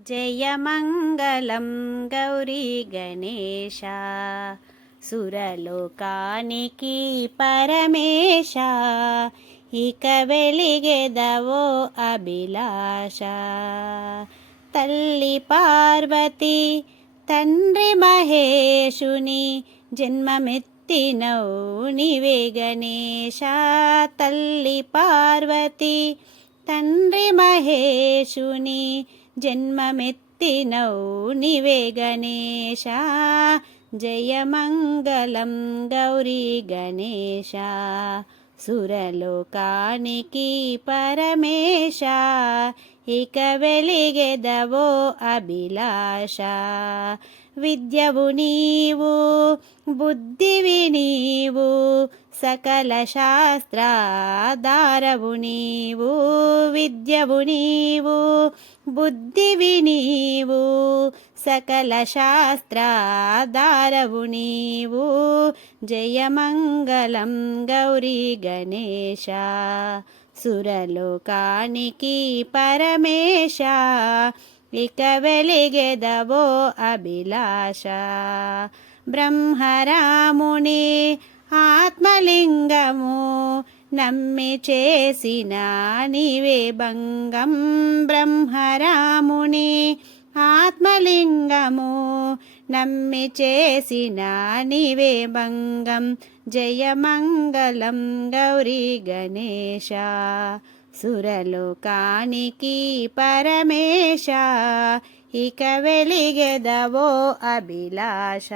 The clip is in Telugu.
జయమంగళం గౌరీ గణేశ సురలోకానికి పరమేశ ఇక వెలిగెదవో అభిలాష. తల్లి పార్వతి తండ్రి మహేశుని జన్మమెత్తినవు నీవే గణేశ. తల్లి పార్వతి తండ్రి మహేశుని జన్మమెత్తినవు నీవే గణేశ. జయమంగళం గౌరీ గణేశ సురలోకానికి పరమేశ ఇక వెలిగెదవో అభిలాష. విద్యవు నీవు బుద్ధివి నీవు సకల శాస్త్రాధారవు నీవు. విద్యవు నీవు బుద్ధివి నీవు సకల శాస్త్రాధారవు నీవు. జయమంగళం గౌరీ గణేశ సురలోకానికి పరమేశ ఇక వెలిగెదవో అభిలాష. బ్రహ్మరాముని ఆత్మలింగము నమ్మి చేసిన నీవే భంగం. బ్రహ్మరాముని ఆత్మలింగము నమ్మి చేసిన నీవే భంగం. జయమంగళం గౌరీ గణేశ సురలోకానికి పరమేశ ఇక వెలిగెదవో అభిలాష.